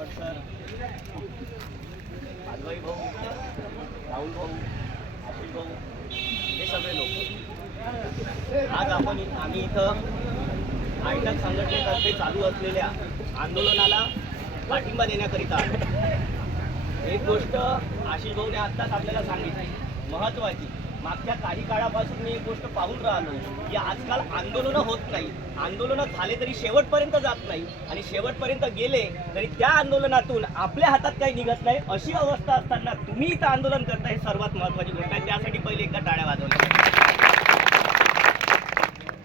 कापड सर भाई भाऊ राहुल भाऊ आशिष भाऊ हे सगळे लोक. आज आपण आम्ही इथं आयटक संघटनेतर्फे चालू असलेल्या आंदोलनाला पाठिंबा देण्याकरिता एक गोष्ट आशिष भाऊने आत्ताच आपल्याला सांगितली महत्वाची. मागच्या काही काळापासून मी एक गोष्ट पाहून राहिलो की आजकाल आंदोलनं होत नाही. आंदोलनं झाले तरी शेवटपर्यंत जात नाही. आणि शेवटपर्यंत गेले तरी त्या आंदोलनातून आपल्या हातात काही निघत नाही. अशी अवस्था असताना तुम्ही इथं आंदोलन करता हे सर्वात महत्वाची गोष्ट आहे. त्यासाठी पहिले एकदा टाळ्या वाजवल्या.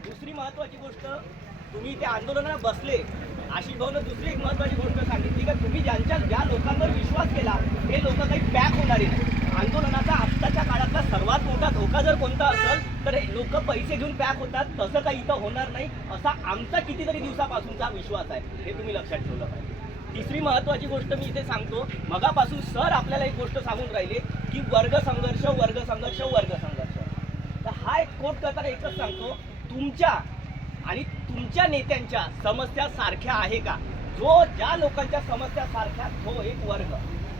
दुसरी महत्वाची गोष्ट तुम्ही त्या आंदोलनाला बसले. आशिष भाऊनं दुसरी एक महत्वाची गोष्ट सांगितली का तुम्ही ज्यांच्या ज्या लोकांवर विश्वास केला हे लोक काही पॅक होणारे नाही आंदोलनात धक्का जर कोणता असेल तर लोक पैसे घेऊन पॅक होतात. तसं काही इथं होणार नाही. असा आमचा कितीतरी दिवसापासूनचा विश्वास आहे. हे तुम्ही लक्षात ठेवलं पाहिजे. तिसरी महत्वाची गोष्ट मी इथे सांगतो. मगापासून सर आपल्याला एक गोष्ट सांगून राहिले की वर्ग संघर्ष वर्ग संघर्ष वर्ग संघर्ष. तर हा एक कोट करताना एकच सांगतो. तुमच्या आणि तुमच्या नेत्यांच्या समस्या सारख्या आहे का? जो ज्या लोकांच्या समस्या सारख्या तो एक वर्ग.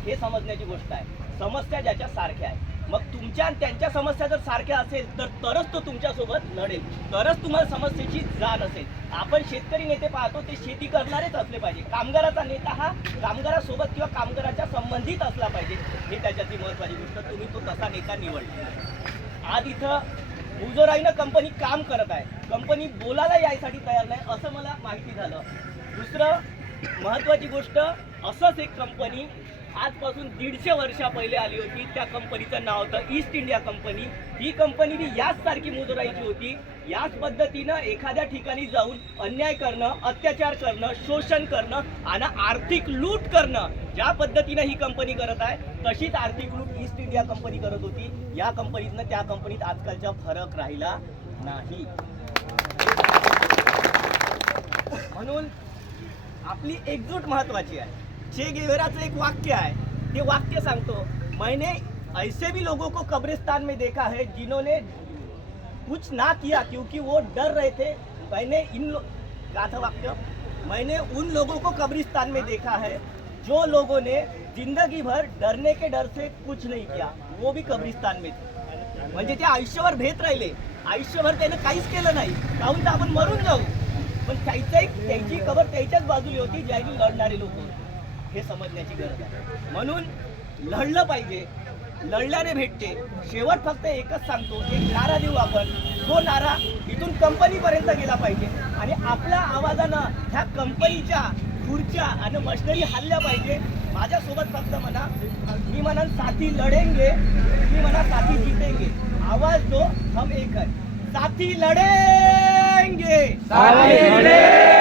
हे समजण्याची गोष्ट आहे. समस्या ज्याच्या सारख्या आहे मग तुमच्या आणि त्यांच्या समस्या जर सारख्या असेल तर तरच तो तुमच्यासोबत लढेल. तरच तुम्हाला समस्येची जाण असेल. आपण शेतकरी नेते पाहतो ते शेती करणारेच असले पाहिजे. कामगाराचा नेता हा कामगारासोबत किंवा कामगाराच्या संबंधित असला पाहिजे. हे त्याच्यातली महत्वाची गोष्ट. तुम्ही तो तसा नेता निवडला. आज इथं मुजोराईनं कंपनी काम करत आहे. कंपनी बोलायला यायसाठी तयार नाही असं मला माहिती झालं. दुसरं महत्वाची गोष्ट असंच एक कंपनी आजपासून दीडशे वर्षा पहिले आली होती. त्या कंपनीचं नाव होतं ईस्ट इंडिया कंपनी ही कंपनी बी याच सारखी मुजोराईची होती. याच पद्धतीनं एखाद्या ठिकाणी जाऊन अन्याय करणं अत्याचार करणं शोषण करणं आणि आर्थिक लूट करणं ज्या पद्धतीनं ही कंपनी करत आहे तशीच आर्थिक लूट ईस्ट इंडिया कंपनी करत होती. या कंपनीतनं त्या कंपनीत आजकालचा फरक राहिला नाही. म्हणून आपली एकजूट महत्वाची आहे. चे गेवेराचं एक वाक्य आहे ते वाक्य सांगतो. मैंने ऐसे भी लोगों को कब्रिस्तान में देखा है जिन्होंने कुछ ना किया क्योंकि वो डर रहे थे। मैंने इन गाथा था वाक्य? मैंने उन लोगों को कब्रिस्तान में देखा है जो लोगों ने जिंदगी भर डरने के डर से कुछ नहीं किया वो भी कब्रिस्तान में थे। म्हणजे ते आयुष्यभर भेट राहिले. आयुष्यभर त्यानं काहीच केलं नाही. काहून तर आपण मरून जाऊ. पण त्याचं एक त्याची कबर त्याच्याच बाजूला होती ज्याने लढणारे लोक होते. हे समजण्याची गरज आहे. म्हणून लढलं पाहिजे लढल्याने भेटते. शेवट फक्त एकच सांगतो एक नारा देऊ आपण. तो नारा इथून कंपनीपर्यंत गेला पाहिजे. आणि आपल्या आवाजानं ह्या कंपनीच्या खुर्च्या आणि मशिनरी हल्ल्या पाहिजे. माझ्यासोबत फक्त म्हणा मी म्हणा साथी लढेंगे मी म्हणा साथी जितेंगे. आवाज दो हम एक है साथी लढेंगे. साथी लढेंगे.